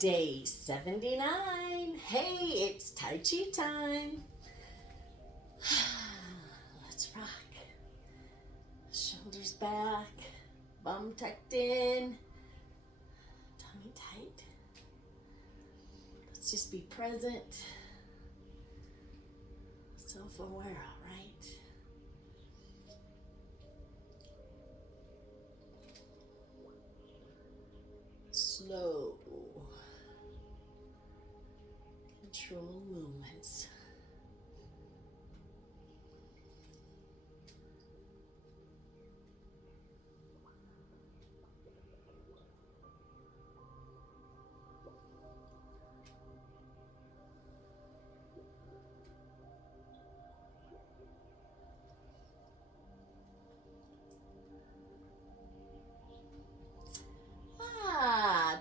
Day 79. Hey, it's Tai Chi time. Let's rock. Shoulders back, bum tucked in, tummy tight. Let's just be present, self-aware, all right? Slow, controlled movements.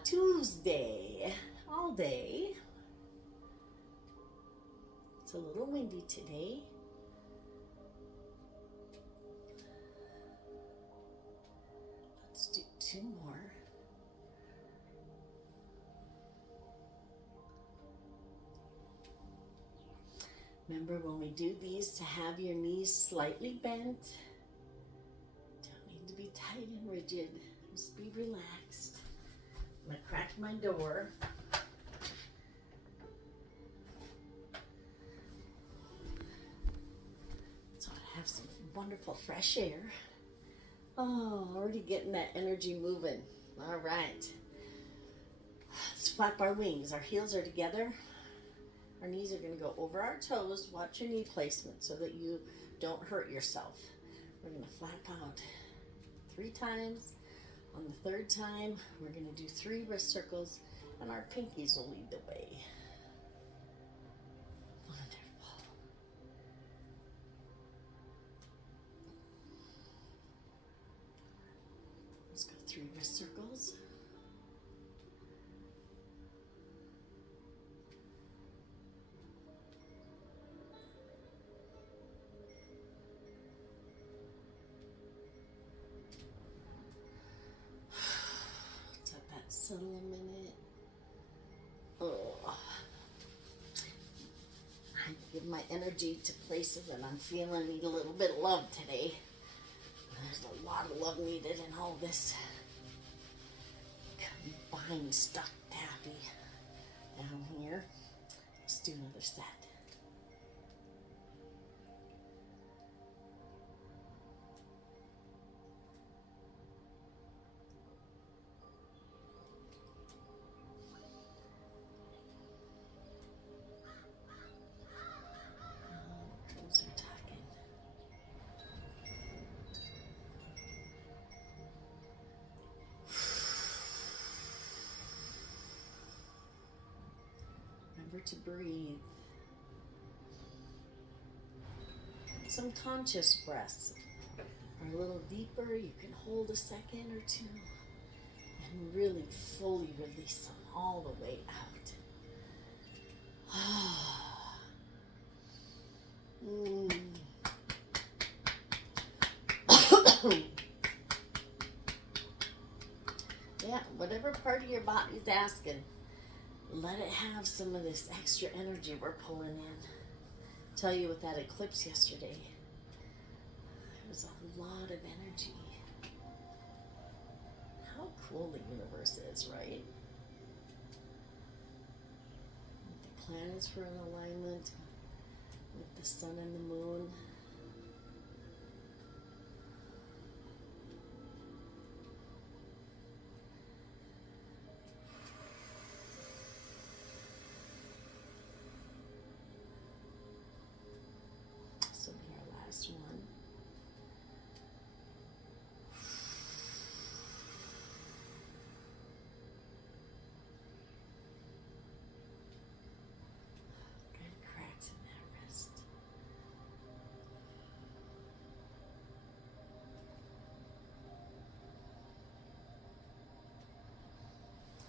Tuesday, all day. It's a little windy today. Let's do 2 more. Remember when we do these to have your knees slightly bent. Don't need to be tight and rigid. Just be relaxed. I'm gonna crack my door. So I have some wonderful fresh air. Oh, already getting that energy moving. All right. Let's flap our wings. Our heels are together. Our knees are going to go over our toes. Watch your knee placement so that you don't hurt yourself. We're going to flap out 3 times. On the 3rd time, we're going to do 3 wrist circles, and our pinkies will lead the way. Wonderful. Let's go 3 wrist circles. Settle a minute. Oh. I give my energy to places that I'm feeling need a little bit of love today. There's a lot of love needed in all this combined stuck taffy down here. Let's do another set. Are talking. Remember to breathe. Some conscious breaths are a little deeper. You can hold a second or 2 and really fully release them all the way out. Yeah, whatever part of your body's asking, let it have some of this extra energy we're pulling in. Tell you with that eclipse yesterday, there was a lot of energy. How cool the universe is, right? The planets were in alignment with the sun and the moon. So be our last one. Good cracks in that wrist.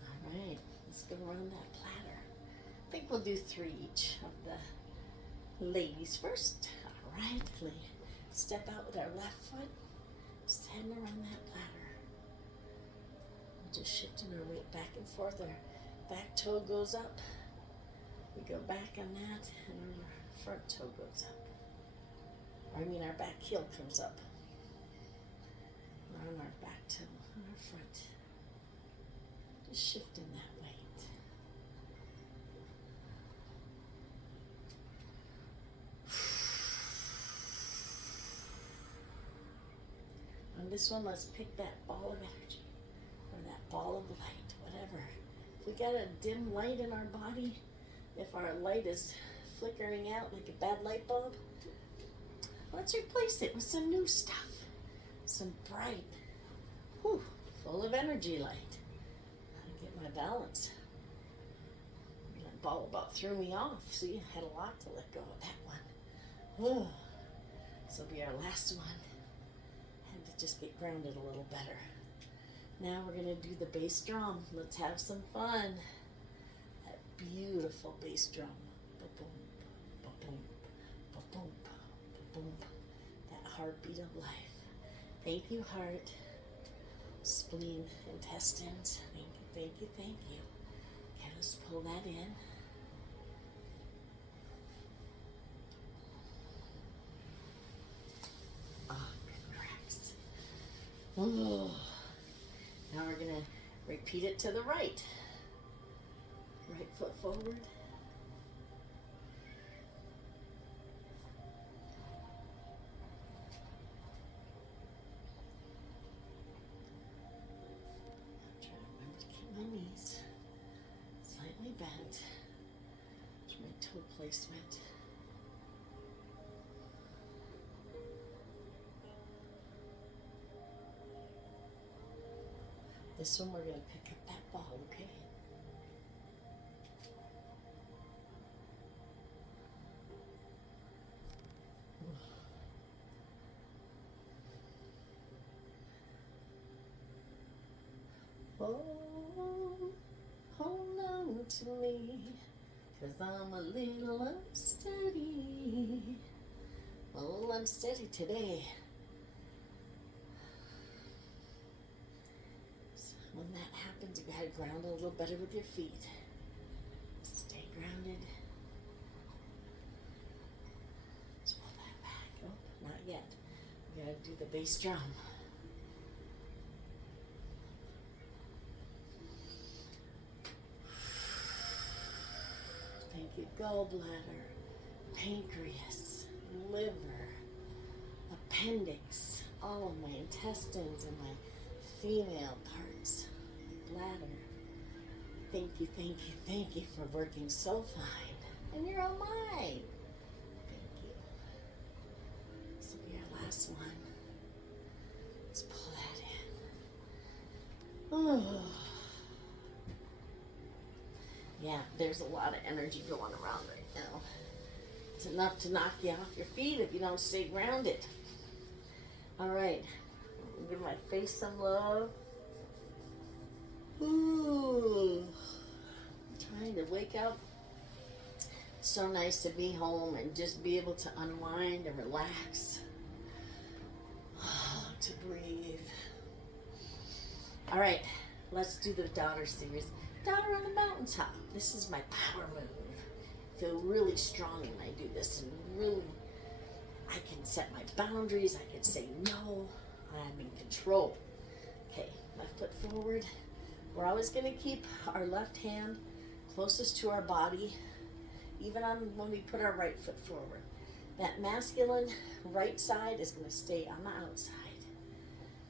All right, let's go around that platter. I think we'll do 3 each of the ladies first. All right, step out with our left foot, stand around that platter. Just shifting our weight back and forth. Our back toe goes up. We go back on that, and our front toe goes up. Or I mean, our back heel comes up. We're on our back toe, on our front. Just shifting that weight. On this one, let's pick that ball of energy, or that ball of light, whatever. If we got a dim light in our body, if our light is flickering out like a bad light bulb, let's replace it with some new stuff. Some bright, full of energy light. Gotta get my balance. That ball about threw me off. See, I had a lot to let go of that one. This will be our last one. Had to just get grounded a little better. Now we're gonna do the bass drum. Let's have some fun. That beautiful bass drum. Ba-boom, ba-boom, ba-boom, ba-boom. That heartbeat of life. Thank you, heart, spleen, intestines. Thank you, thank you, thank you. Okay, let's pull that in. Cracks. Oh. Now we're gonna repeat it to the right. Right foot forward. Try to remember to keep my knees slightly bent. There's my toe placement. This one we're going to pick up that ball, okay? Oh, hold on to me, 'cause I'm a little unsteady. A little unsteady today. When that happens, you gotta ground a little better with your feet. Stay grounded. Let's pull that back. Oh, not yet. We gotta do the bass drum. Thank you, gallbladder, pancreas, liver, appendix, all of my intestines and my female parts, bladder. Thank you, thank you, thank you for working so fine. And you're all mine. Thank you. This will be our last one. Let's pull that in. Oh. Yeah, there's a lot of energy going around right now. It's enough to knock you off your feet if you don't stay grounded. All right. Give my face some love. Ooh. Trying to wake up. It's so nice to be home and just be able to unwind and relax. To breathe. All right, let's do the daughter series. Daughter on the mountaintop. This is my power move. I feel really strong when I do this, and really, I can set my boundaries. I can say no. I'm in control. Okay, left foot forward. We're always going to keep our left hand closest to our body, even on when we put our right foot forward. That masculine right side is going to stay on the outside.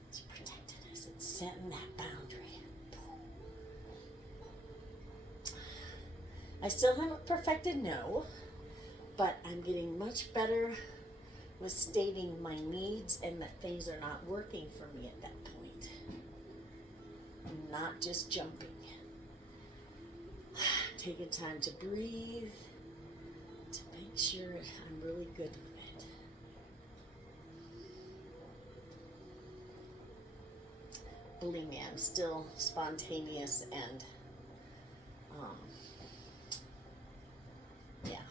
It's protecting us. It's setting that boundary. I still haven't perfected no, but I'm getting much better with stating my needs and that things are not working for me at that point. I'm not just jumping. Taking time to breathe, to make sure I'm really good with it. Believe me, I'm still spontaneous and yeah.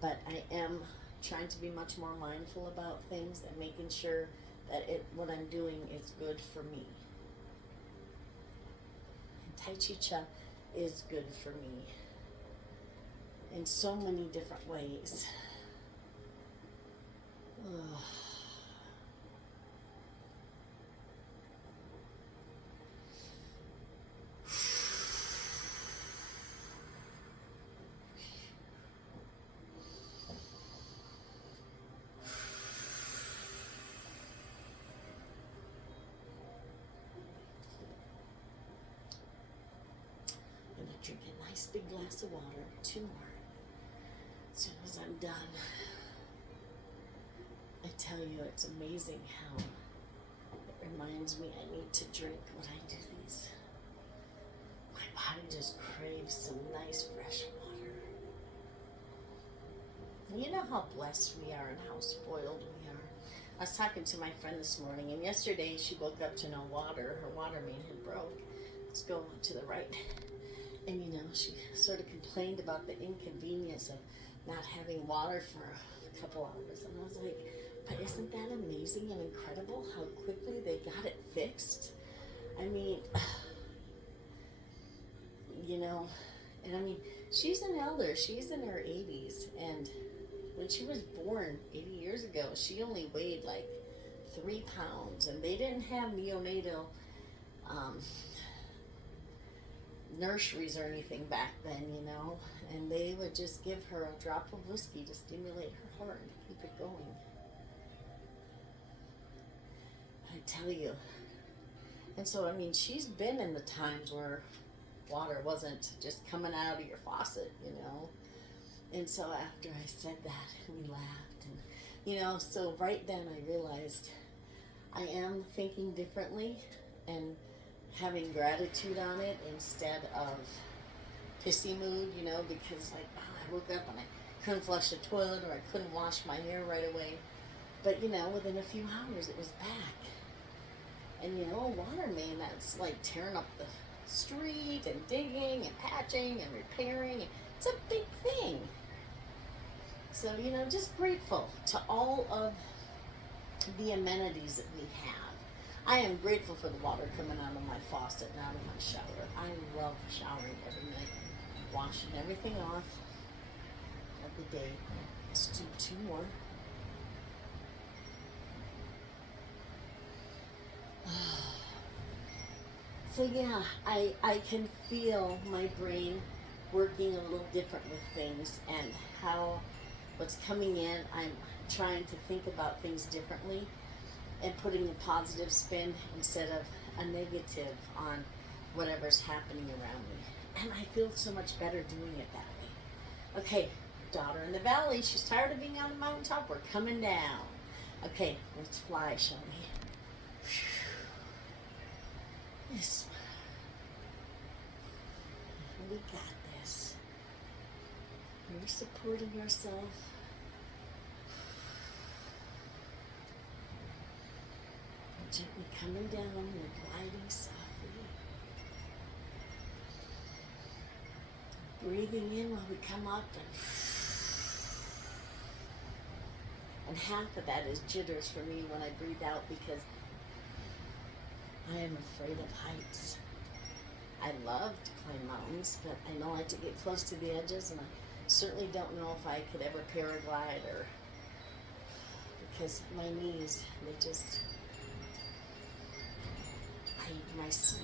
But I am trying to be much more mindful about things and making sure that what I'm doing is good for me. And Tai Chi Cha is good for me in so many different ways. Ugh. I'm gonna drink a nice big glass of water, 2 more, as soon as I'm done. I tell you, it's amazing how it reminds me I need to drink when I do these. My body just craves some nice fresh water. You know how blessed we are and how spoiled we are. I was talking to my friend this morning, and yesterday she woke up to no water. Her water main had broke. Let's go to the right. And you know, she sort of complained about the inconvenience of not having water for a couple hours. And I was like, but isn't that amazing and incredible how quickly they got it fixed? I mean, you know, and I mean, she's an elder. She's in her 80s. And when she was born 80 years ago, she only weighed like 3 pounds. And they didn't have neonatal nurseries or anything back then, you know. And they would just give her a drop of whiskey to stimulate her heart and keep it going. I tell you. And so, I mean, she's been in the times where water wasn't just coming out of your faucet, you know. And so after I said that, we laughed. And, you know, so right then I realized I am thinking differently and having gratitude on it instead of pissy mood, you know, because like, oh, I woke up and I couldn't flush the toilet or I couldn't wash my hair right away. But, you know, within a few hours it was back. And, you know, a water main that's like tearing up the street and digging and patching and repairing. It's a big thing. So, you know, just grateful to all of the amenities that we have. I am grateful for the water coming out of my faucet and out of my shower. I love showering every night, washing everything off every day. Let's do 2 more. So yeah, I can feel my brain working a little different with things and how what's coming in, I'm trying to think about things differently and putting a positive spin instead of a negative on whatever's happening around me. And I feel so much better doing it that way. Okay, daughter in the valley, she's tired of being on the mountaintop. We're coming down. Okay, let's fly, shall we? Yes. We got this. We're supporting ourselves. Gently coming down, we're gliding softly. Breathing in while we come up, and half of that is jitters for me when I breathe out because I am afraid of heights. I love to climb mountains, but I don't like to get close to the edges, and I certainly don't know if I could ever paraglide or because my knees, they just.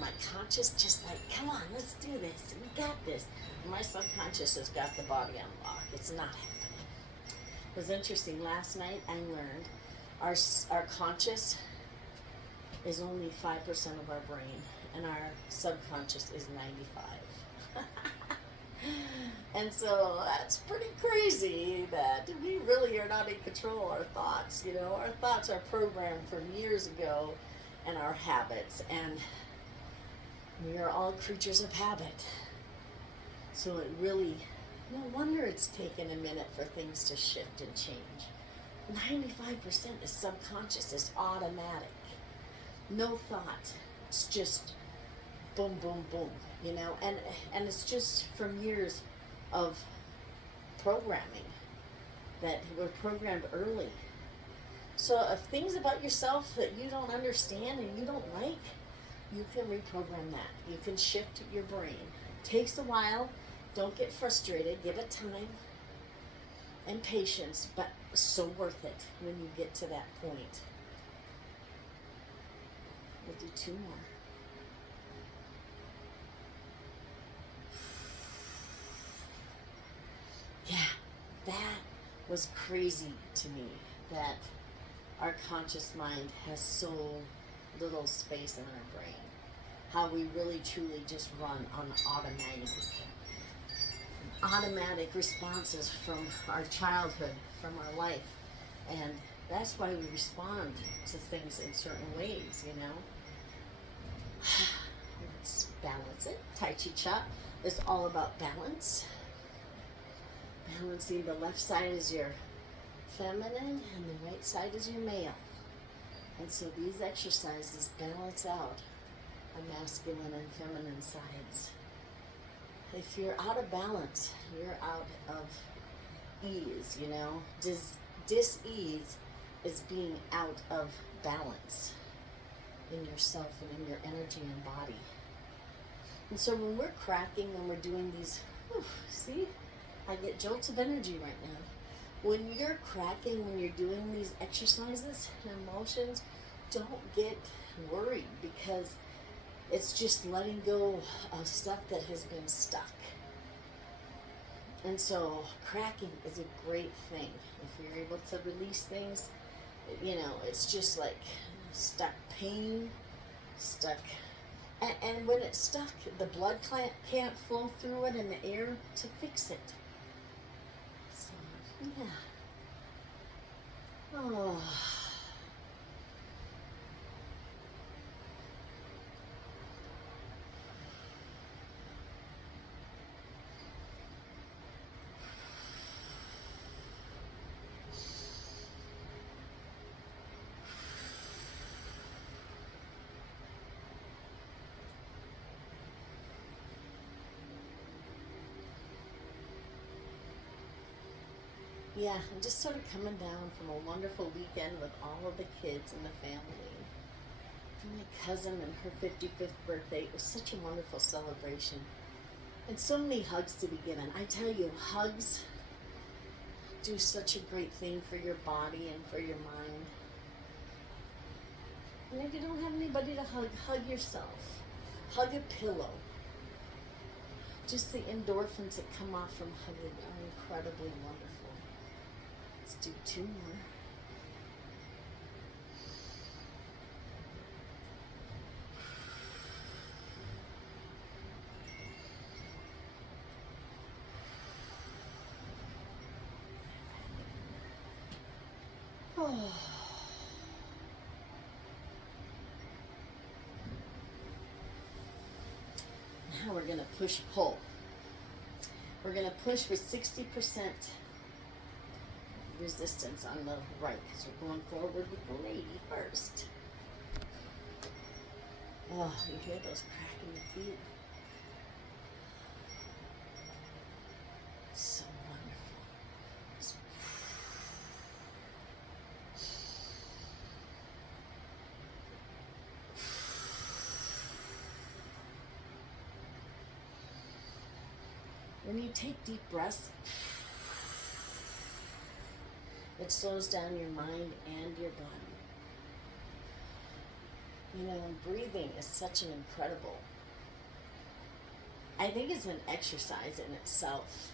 My conscious just like, come on, let's do this. We got this. My subconscious has got the body on lock. It's not happening. It was interesting. Last night I learned our conscious is only 5% of our brain, and our subconscious is 95. And so that's pretty crazy that we really are not in control of our thoughts. You know, our thoughts are programmed from years ago, and our habits, and we are all creatures of habit. So it really, no wonder it's taken a minute for things to shift and change. 95% is subconscious, it's automatic. No thought, it's just boom, boom, boom, you know, and it's just from years of programming that we're programmed early. So if things about yourself that you don't understand and you don't like, you can reprogram that. You can shift your brain. Takes a while. Don't get frustrated. Give it time and patience, but so worth it when you get to that point. We'll do 2 more. Yeah, that was crazy to me, that our conscious mind has so little space in our brain. How we really truly just run on automatic responses from our childhood, from our life. And that's why we respond to things in certain ways, you know. Let's balance it. Tai Chi is all about balance. Balancing the left side is your feminine and the right side is your male. And so these exercises balance out our masculine and feminine sides. If you're out of balance, you're out of ease, you know. Dis-ease is being out of balance in yourself and in your energy and body. And so when we're cracking, when we're doing these, see, I get jolts of energy right now. When you're cracking, when you're doing these exercises and motions, don't get worried, because it's just letting go of stuff that has been stuck. And so cracking is a great thing. If you're able to release things, you know, it's just like stuck pain, stuck. And when it's stuck, the blood can't flow through it and the air to fix it. So, yeah. Oh. Yeah, I'm just sort of coming down from a wonderful weekend with all of the kids and the family. And my cousin and her 55th birthday. It was such a wonderful celebration. And so many hugs to be given. I tell you, hugs do such a great thing for your body and for your mind. And if you don't have anybody to hug, hug yourself. Hug a pillow. Just the endorphins that come off from hugging are incredibly wonderful. Let's do 2 more. Oh. Now we're going to push-pull. We're going to push with 60% resistance on the right, because we're going forward with the lady first. Oh, you hear those cracking feet? So wonderful. Just when you take deep breaths, it slows down your mind and your body. You know, breathing is such an incredible, I think it's an exercise in itself.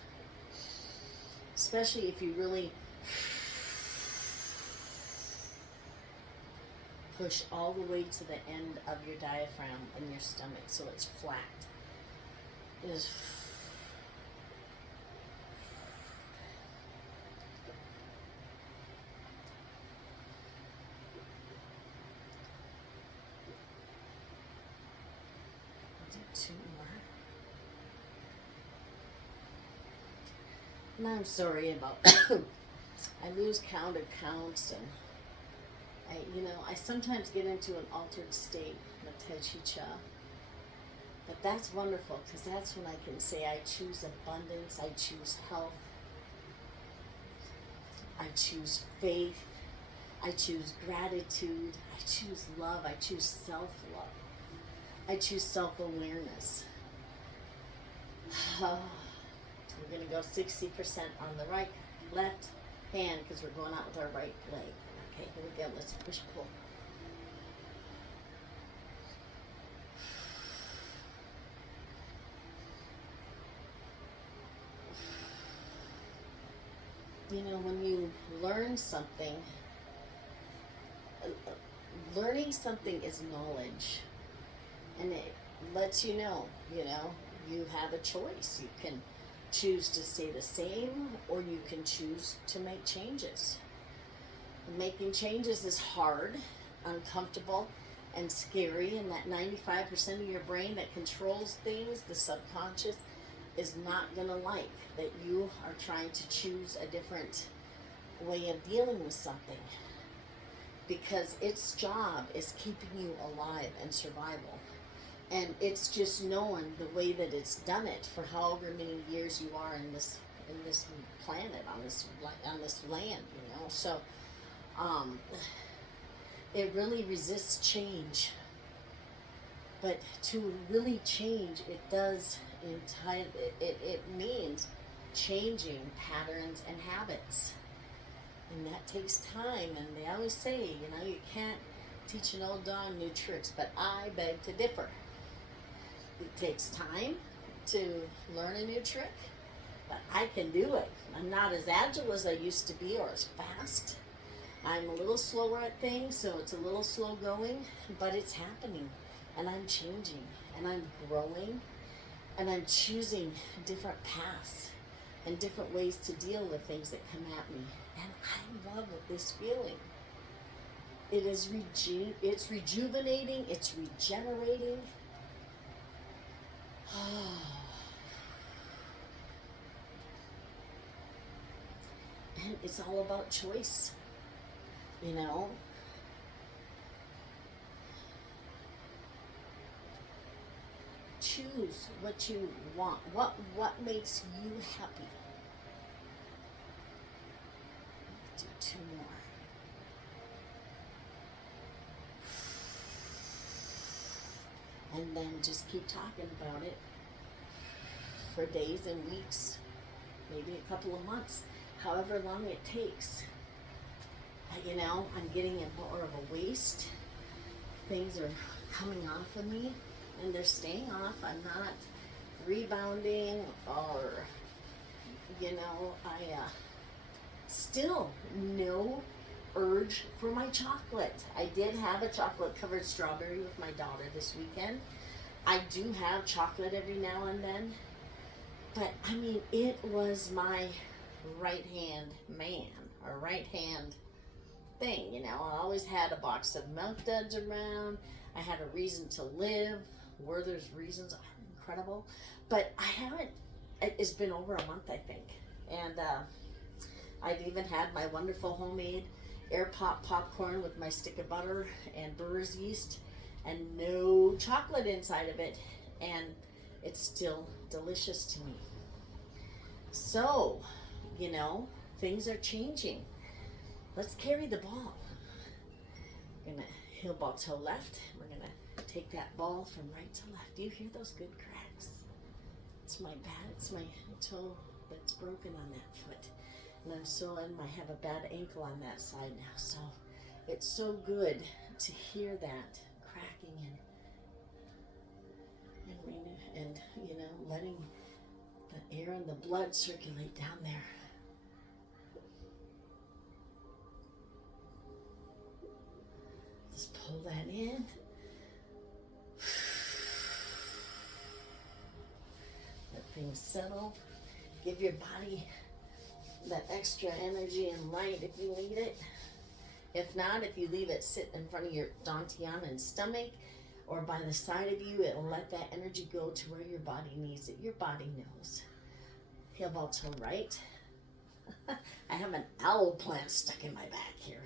Especially if you really push all the way to the end of your diaphragm and your stomach so it's flat. It is. Do 2 more. And I'm sorry about I lose count of counts, and I sometimes get into an altered state with Tai Chi. But that's wonderful, because that's when I can say I choose abundance, I choose health, I choose faith, I choose gratitude, I choose love, I choose self-love, I choose self-awareness. We're going to go 60% on the right, left hand, because we're going out with our right leg. Okay, here we go. Let's push pull. You know, when you learn something, learning something is knowledge. And it lets you know, you have a choice. You can choose to stay the same, or you can choose to make changes. Making changes is hard, uncomfortable, and scary, and that 95% of your brain that controls things, the subconscious, is not going to like that you are trying to choose a different way of dealing with something, because its job is keeping you alive and survival. And it's just knowing the way that it's done it for however many years you are in this planet, on this land, So it really resists change. But to really change, it means changing patterns and habits. And that takes time. And they always say, you can't teach an old dog new tricks, but I beg to differ. It takes time to learn a new trick, but I can do it. I'm not as agile as I used to be, or as fast. I'm a little slower at things, so it's a little slow going, but it's happening. And I'm changing, and I'm growing, and I'm choosing different paths and different ways to deal with things that come at me. And I love this feeling. It is it's rejuvenating, it's regenerating. And it's all about choice, Choose what you want. What makes you happy? Do 2 more. And then just keep talking about it for days and weeks, maybe a couple of months, however long it takes. I'm getting in more of a waste. Things are coming off of me, and they're staying off. I'm not rebounding, or, I still no urge for my chocolate. I did have a chocolate covered strawberry with my daughter this weekend. I do have chocolate every now and then, but it was my right hand man, or right hand thing. I always had a box of Milk Duds around. I had a reason to live. Werther's reasons are incredible, but I haven't. It's been over a month, I think, and I've even had my wonderful homemade air pop popcorn with my stick of butter and brewer's yeast, and no chocolate inside of it, and it's still delicious to me. So, things are changing. Let's carry the ball. We're gonna heel ball toe left. We're gonna take that ball from right to left. Do you hear those good cracks? It's my toe that's broken on that foot. And I have a bad ankle on that side now. So it's so good to hear that cracking and letting the air and the blood circulate down there. Just pull that in. Let things settle. Give your body that extra energy and light if you need it. If not, if you leave it sit in front of your dantian and stomach, or by the side of you, it'll let that energy go to where your body needs it. Your body knows. Heel ball toe right. I have an owl plant stuck in my back here.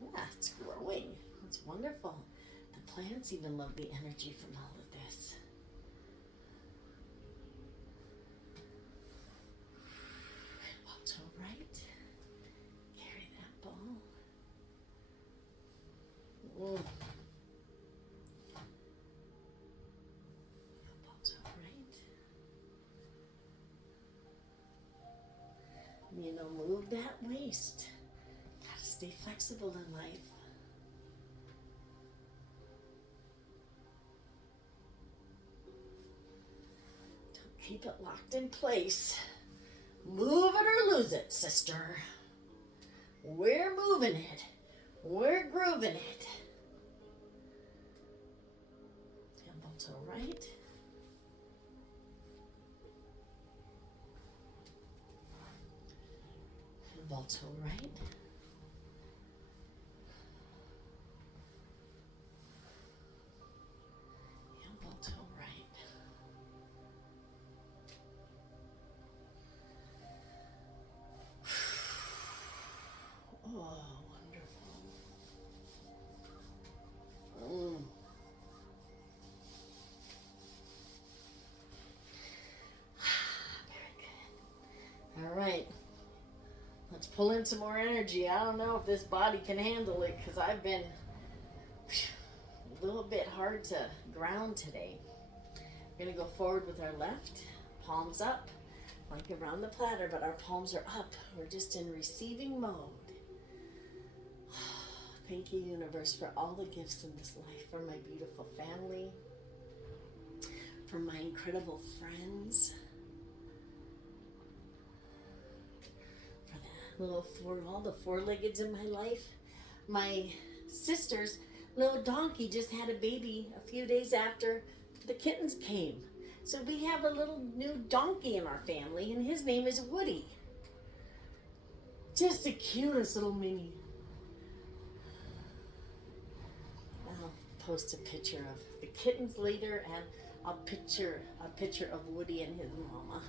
Yeah, it's growing. It's wonderful. The plants even love the energy from all of this. Ball toe right. Carry that ball. Ball toe right. You know, move that waist. Gotta stay flexible in life. Don't keep it locked in place. Move it or lose it, sister. We're moving it. We're grooving it. Elbow to right. Elbow to right. Elbow to right. Oh, wonderful. Very good. All right. Let's pull in some more energy. I don't know if this body can handle it because I've been a little bit hard to ground today. We're going to go forward with our left, palms up, like around the platter, but our palms are up. We're just in receiving mode. Thank you, universe, for all the gifts in this life, for my beautiful family, for my incredible friends, for all the four-leggeds in my life. My sister's little donkey just had a baby a few days after the kittens came. So we have a little new donkey in our family, and his name is Woody. Just the cutest little mini. I'll post a picture of the kittens later, and a picture of Woody and his mama.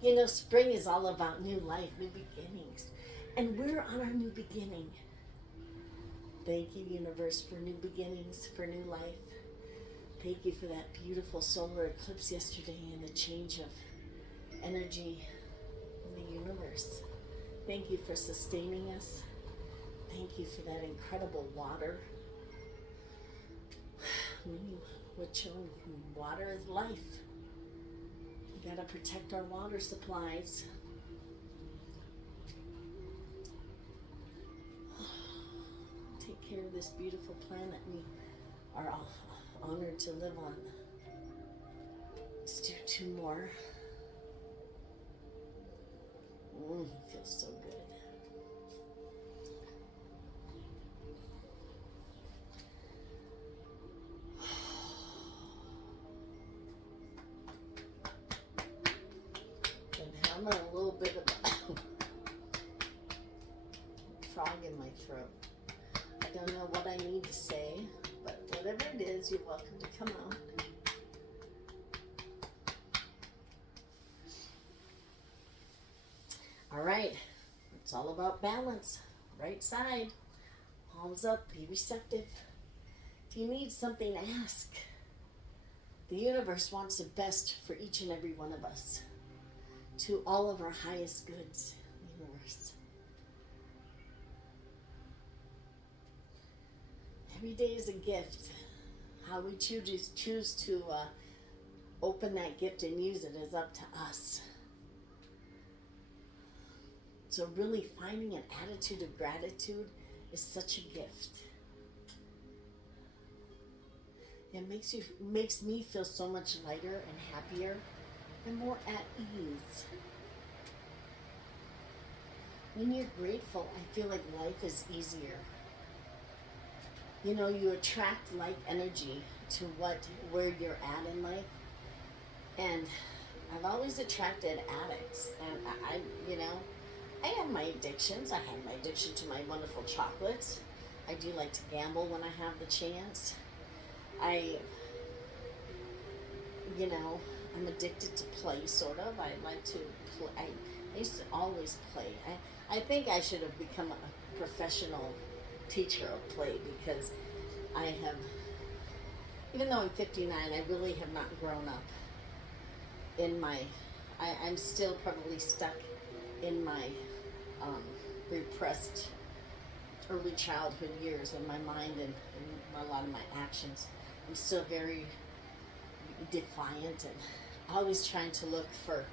You know, spring is all about new life, new beginnings. And we're on our new beginning. Thank you, universe, for new beginnings, for new life. Thank you for that beautiful solar eclipse yesterday and the change of energy in the universe. Thank you for sustaining us. Thank you for that incredible water. Which water is life. We gotta protect our water supplies. Take care of this beautiful planet we are all honored to live on. Let's do two more. It feels so good. I'm a little bit of a frog in my throat. I don't know what I need to say, but whatever it is, you're welcome to come out. All right, it's all about balance. Right side, palms up, be receptive. If you need something, ask. The universe wants the best for each and every one of us. To all of our highest goods, universe. Every day is a gift. How we choose to open that gift and use it is up to us. So really finding an attitude of gratitude is such a gift. It makes me feel so much lighter and happier and more at ease. When you're grateful, I feel like life is easier. You know, you attract like energy to where you're at in life. And I've always attracted addicts. And I have my addictions. I have my addiction to my wonderful chocolates. I do like to gamble when I have the chance. I'm addicted to play, sort of. I like to play. I used to always play. I think I should have become a professional teacher of play because even though I'm 59, I really have not grown up I'm still probably stuck in my repressed early childhood years in my mind and a lot of my actions. I'm still very defiant and always trying to look for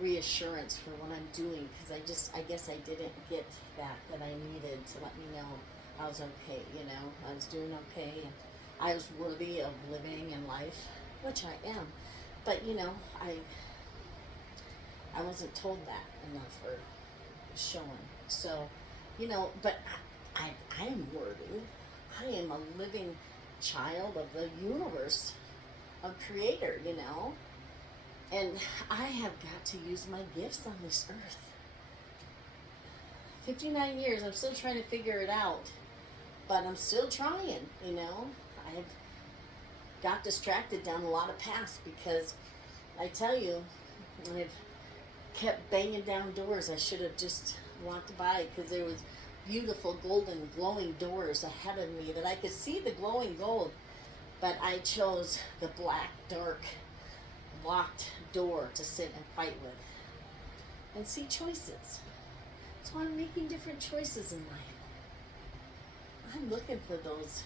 reassurance for what I'm doing, because I guess I didn't get that I needed to let me know I was okay, you know, I was doing okay, and I was worthy of living in life, which I am. But, you know, I wasn't told that enough or shown. So, you know, but I am worthy. I am a living child of the universe, of creator, you know. And I have got to use my gifts on this earth. 59 years, I'm still trying to figure it out. But I'm still trying, you know. I've got distracted down a lot of paths because I tell you, I've kept banging down doors I should have just walked by, because there was beautiful golden glowing doors ahead of me that I could see the glowing gold, but I chose the black dark locked door to sit and fight with and see choices. So I'm making different choices in life. I'm looking for those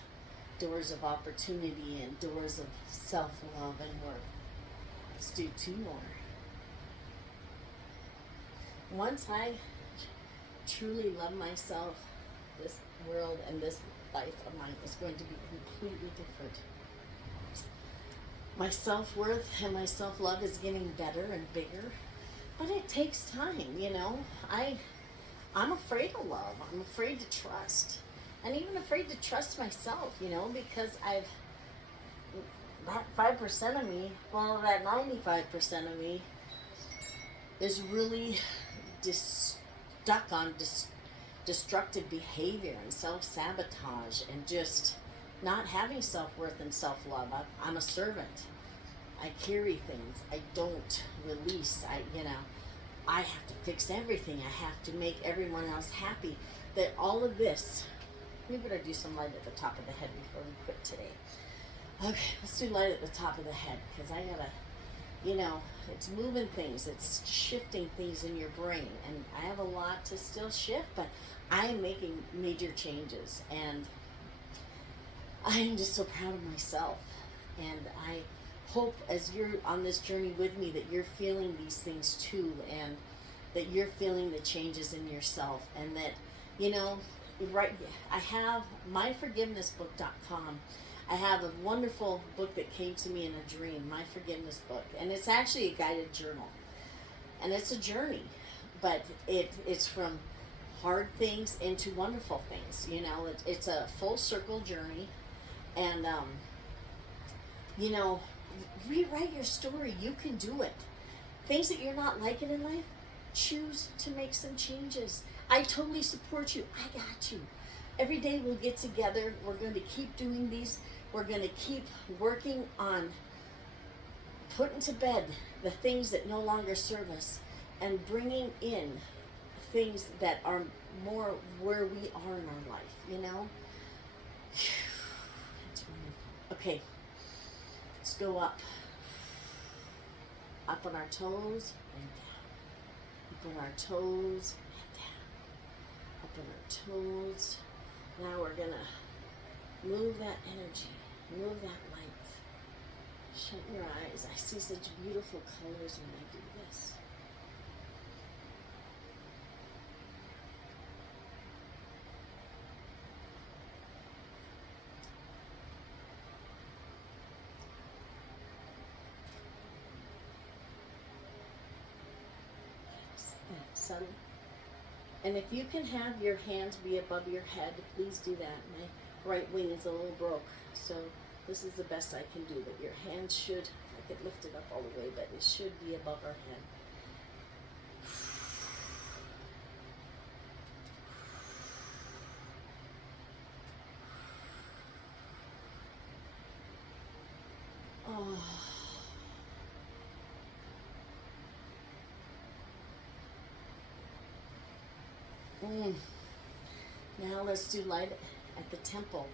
doors of opportunity and doors of self-love and worth. Let's do 2 more. Once I truly love myself, this world and this life of mine is going to be completely different. My self-worth and my self-love is getting better and bigger, but it takes time, you know. I'm afraid of love. I'm afraid to trust. And even afraid to trust myself, you know, because that 5% of me, well, that 95% of me is really stuck on destructive behavior and self-sabotage and just not having self-worth and self-love. I'm a servant. I carry things. I don't release. I have to fix everything. I have to make everyone else happy. That all of this, we better do some light at the top of the head before we quit today. Okay, let's do light at the top of the head, because I gotta, you know, it's moving things, it's shifting things in your brain, and I have a lot to still shift, but I am making major changes, and I am just so proud of myself. And I hope, as you're on this journey with me, that you're feeling these things too, and that you're feeling the changes in yourself, and that, you know, right, I have myforgivenessbook.com. I have a wonderful book that came to me in a dream, My Forgiveness Book, and it's actually a guided journal, and it's a journey, but it's from hard things into wonderful things. You know, it's a full circle journey, and you know, rewrite your story. You can do it. Things that you're not liking in life, choose to make some changes. I totally support you. I got you. Every day we'll get together. We're going to keep doing these. We're going to keep working on putting to bed the things that no longer serve us and bringing in things that are more where we are in our life, you know? It's wonderful. Okay, let's go up. Up on our toes and down. Up on our toes and down. Up on our toes. Now we're going to move that energy. Move that light. Shut your eyes. I see such beautiful colors when I do this. Sun. And if you can have your hands be above your head, please do that. My right wing is a little broke, so this is the best I can do. But your hands should, I could lift it up all the way, but it should be above our head. Oh. Now let's do light at the temple.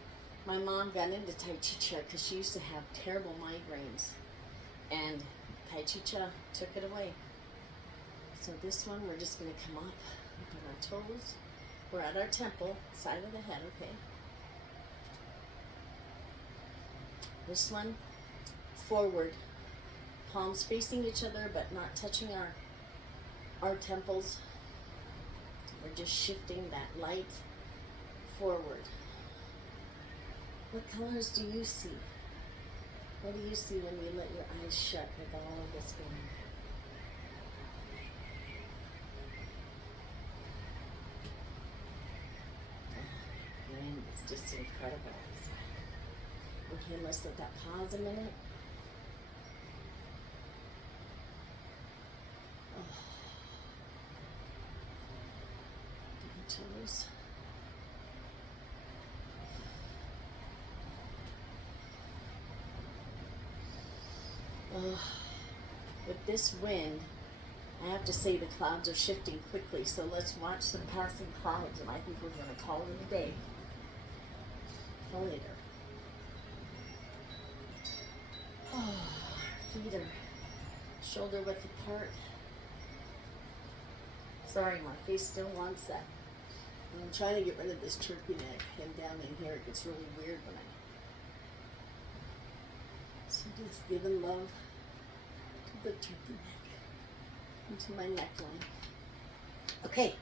My mom got into Tai Chi because she used to have terrible migraines, and Tai Chi took it away. So this one, we're just going to come up on our toes. We're at our temple, side of the head, okay? This one, forward. Palms facing each other, but not touching our our temples. We're just shifting that light forward. What colors do you see? What do you see when you let your eyes shut with all of this going on? Man, it's just incredible. Okay, let's let that pause a minute. Oh. Different toes. With this wind, I have to say the clouds are shifting quickly, so let's watch some passing clouds, and I think we're going to call it a day. Till later. Oh, feet are shoulder width apart. Sorry, my face still wants that. I'm trying to get rid of this turkey neck, and down in here it gets really weird when I... So just giving love to the turkey neck, and to my neckline. Okay,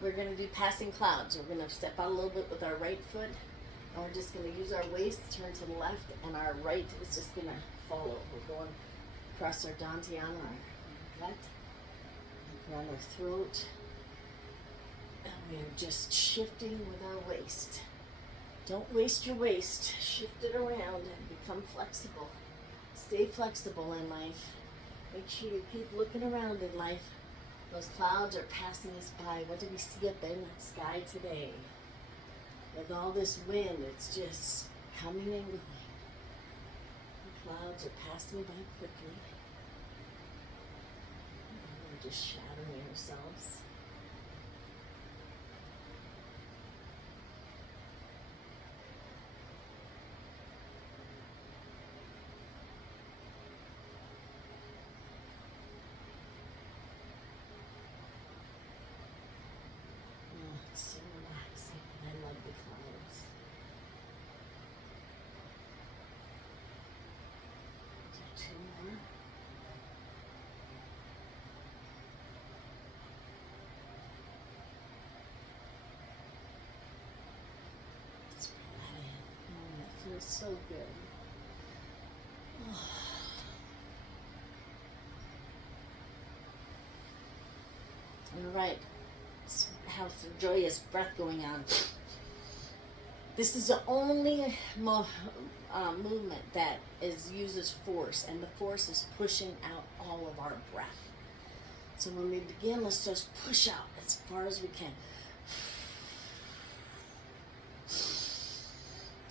we're going to do passing clouds. We're going to step out a little bit with our right foot, and we're just going to use our waist, turn to the left, and our right is just going to follow. We're going across our dantian, our gut, around our throat, and we're just shifting with our waist. Don't waste your waist. Shift it around and become flexible. Stay flexible in life. Make sure you keep looking around in life. Those clouds are passing us by. What do we see up in the sky today? With all this wind, it's just coming and going. The clouds are passing by quickly. We're just shadowing ourselves. It's so relaxing. I love the clouds. Do two more. Let's bring that in. Oh, that feels so good. Oh. All right. Have some joyous breath going on. This is the only movement that uses force, and the force is pushing out all of our breath. So when we begin, let's just push out as far as we can.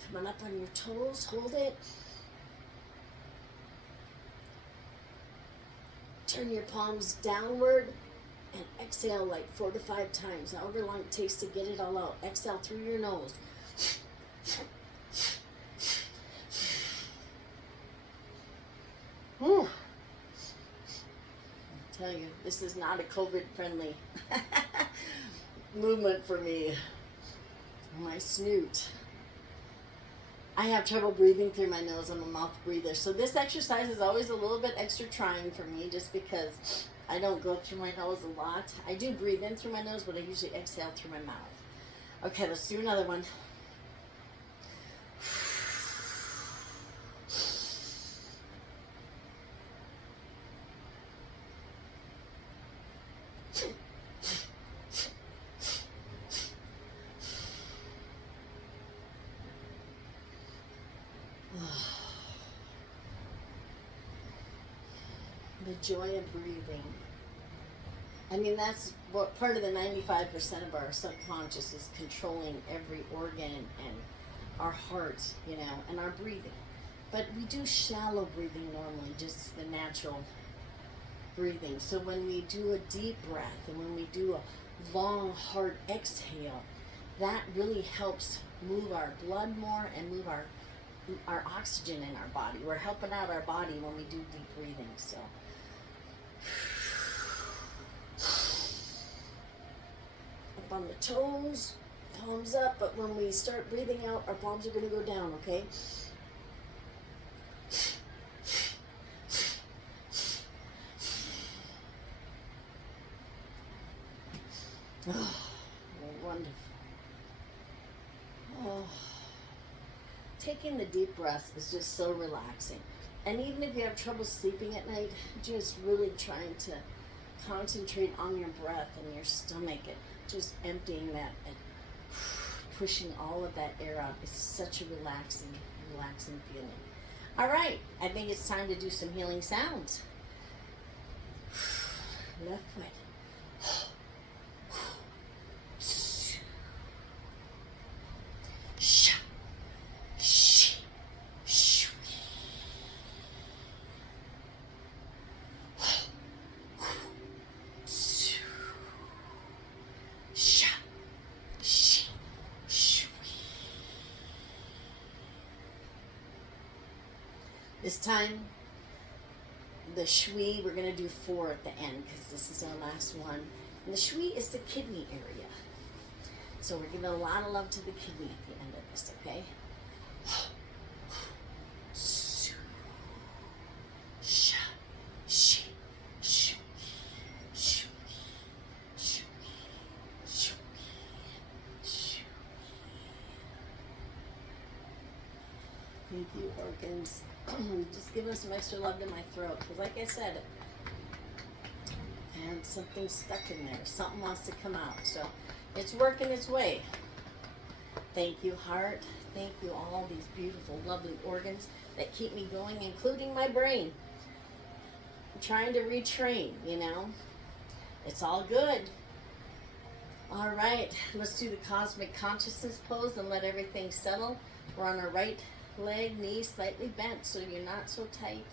Come on up on your toes, hold it. Turn your palms downward. And exhale like 4 to 5 times, however long it takes to get it all out. Exhale through your nose. Whew. I tell you, this is not a COVID-friendly movement for me. My snoot. I have trouble breathing through my nose. I'm a mouth breather. So this exercise is always a little bit extra trying for me just because I don't go through my nose a lot. I do breathe in through my nose, but I usually exhale through my mouth. Okay, let's do another one. The joy of breathing. I mean, that's what part of the 95% of our subconscious is controlling every organ and our heart, you know, and our breathing. But we do shallow breathing normally, just the natural breathing. So when we do a deep breath and when we do a long, hard exhale, that really helps move our blood more and move our oxygen in our body. We're helping out our body when we do deep breathing. So up on the toes, palms up, but when we start breathing out, our palms are going to go down, okay? Oh, wonderful. Oh. Taking the deep breaths is just so relaxing. And even if you have trouble sleeping at night, just really trying to concentrate on your breath and your stomach and just emptying that and pushing all of that air out is such a relaxing feeling. All right, I think it's time to do some healing sounds. Left foot. This time, the shui, we're going to do 4 at the end because this is our last one. And the shui is the kidney area. So we're giving a lot of love to the kidney at the end of this, okay? Thank you, organs. Just giving some extra love to my throat because, like I said, I had something stuck in there. Something wants to come out, so it's working its way. Thank you, heart. Thank you, all these beautiful, lovely organs that keep me going, including my brain. I'm trying to retrain, you know. It's all good. All right, let's do the cosmic consciousness pose and let everything settle. We're on our right leg, knee slightly bent so you're not so tight.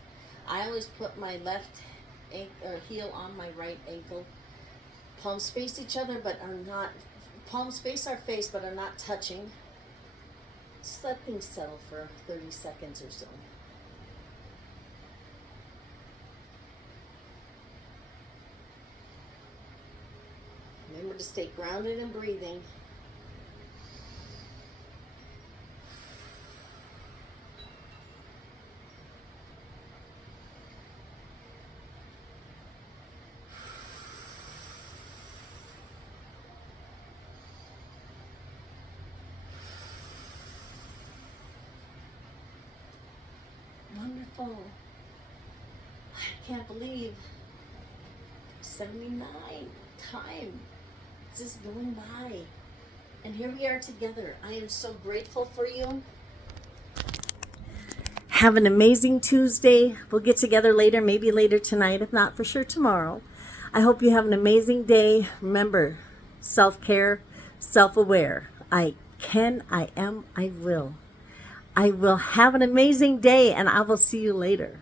I always put my left heel on my right ankle. Palms face each other, but are not, palms face our face, but are not touching. Just let things settle for 30 seconds or so. Remember to stay grounded and breathing. Wonderful. I can't believe 79 time. It's just going by. And here we are together. I am so grateful for you. Have an amazing Tuesday. We'll get together later, maybe later tonight, if not for sure tomorrow. I hope you have an amazing day. Remember, self-care, self-aware. I can, I am, I will. I will have an amazing day, and I will see you later.